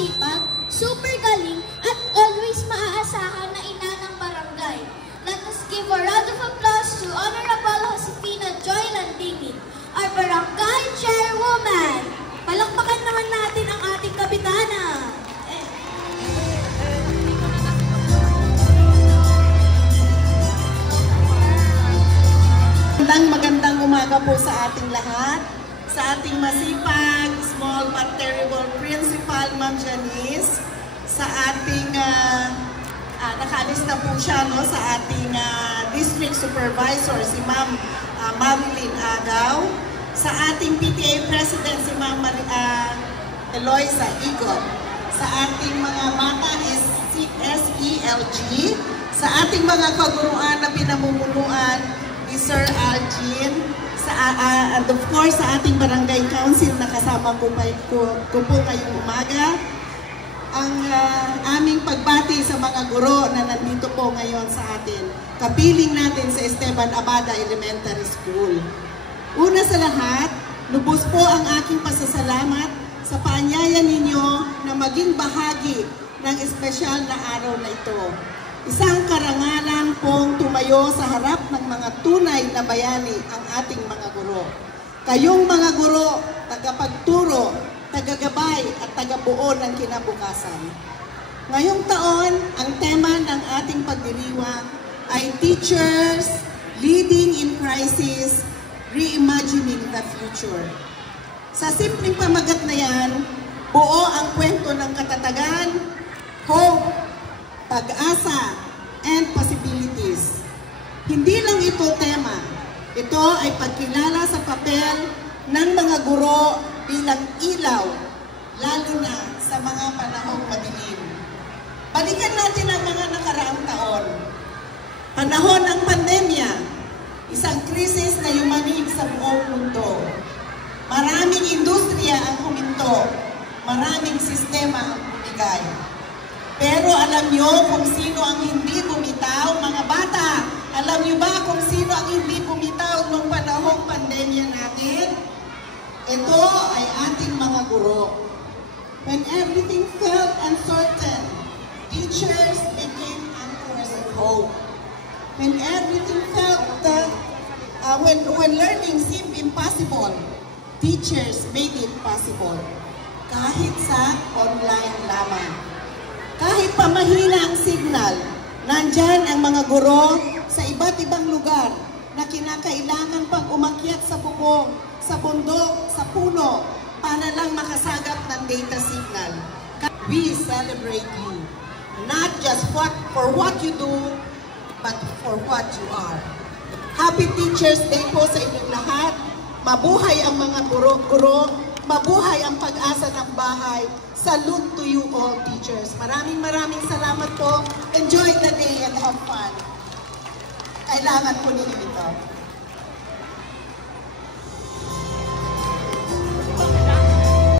masipag, super galing, at always maaasahan na ina ng barangay. Let us give a round of applause to Honorable Josefina Joy Landini, our barangay chairwoman. Palakpakan naman natin ang ating kapitana. Magandang umaga po sa ating lahat, sa ating masipag, small but terrible principal, Ma'am Janice, sa ating, nakaalis na po siya, no, sa ating district supervisor, si Ma'am Marilyn Agaw, sa ating PTA president, si Ma'am Eloisa Igot, sa ating mga bata SELG, sa ating mga kaguruan na pinamumunuan ni Sir Algin, and of course sa ating barangay council na kasama ko po ngayong umaga. Ang aming pagbati sa mga guro na nandito po ngayon sa atin, kapiling natin sa Esteban Abada Elementary School. Una sa lahat, lubos po ang aking pasasalamat sa paanyaya ninyo na maging bahagi ng espesyal na araw na ito. Isang karangalan pong tumayo sa harap ng mga tunay na bayani ang ating mga guro. Kayong mga guro, tagapagturo, tagagabay at tagabuo ng kinabukasan. Ngayong taon, ang tema ng ating pagdiriwang ay Teachers Leading in Crisis, Reimagining the Future. Sa simpleng pamagat na yan, buo ang kwento ng katatagan, hope, pag-asa, and possibilities. Hindi lang ito tema. Ito ay pagkilala sa papel ng mga guro bilang ilaw, lalo na sa mga panahong madilim. Balikan natin ang mga nakaraang taon. Panahon ng pandemya, isang krisis na yumanig sa buong mundo. Maraming industriya ang huminto, maraming sistema ang bumigay. Pero alam nyo kung sino ang hindi bumitaw, mga bata? Alam nyo ba kung sino ang hindi bumitaw nung panahong pandemya natin? Ito ay ating mga guro. When everything felt uncertain, teachers became anchors of hope. When everything felt when learning seemed impossible, teachers made it possible. Kahit sa online lamang. Kahit pa mahina ang signal, nandyan ang mga guro sa iba't ibang lugar na kinakailangan pang umakyat sa bubong, sa bundok, sa puno, para lang makasagap ng data signal. We celebrate you, not just for what you do, but for what you are. Happy Teachers Day po sa inyong lahat. Mabuhay ang mga guro, mabuhay ang pag-asa ng bahay. Salute to you all, teachers. Maraming salamat po. Enjoy the day and have fun. Kailangan po ninyo ito.